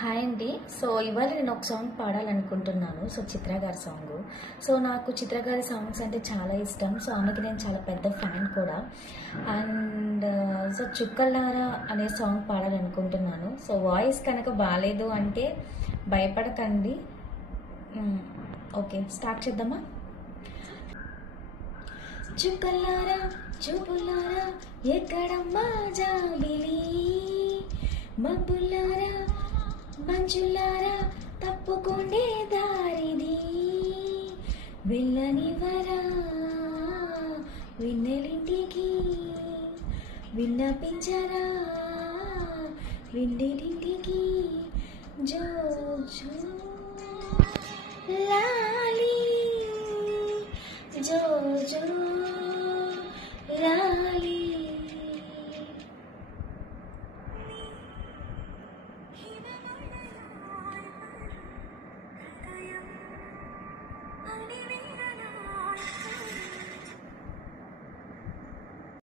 Hi అండి. So ఇవాళ నేను ఒక సాంగ్ పాడాలనుకుంటున్నాను. సో చిత్ర గారి సాంగ్. సో నాకు చిత్ర గారి సాంగ్స్ అంటే చాలా ఇష్టం. సో ఆమెకి నేను చాలా పెద్ద ఫ్యాన్ కూడా. అండ్ సో చుక్కలారా అనే సాంగ్ పాడాలనుకుంటున్నాను. సో వాయిస్ కనుక బాగాలేదు అంటే భయపడకండి. ఓకే, స్టార్ట్ చేద్దామా? చుక్కలారా చూపులారా ఎక్కడమ్మా జాబిలి, మబ్బులారా మంచులారా తప్పుకుండే దారిది, వెళ్ళనివరా విన్నెలింటికి, విన్నపించరా విన్నెలింటికి.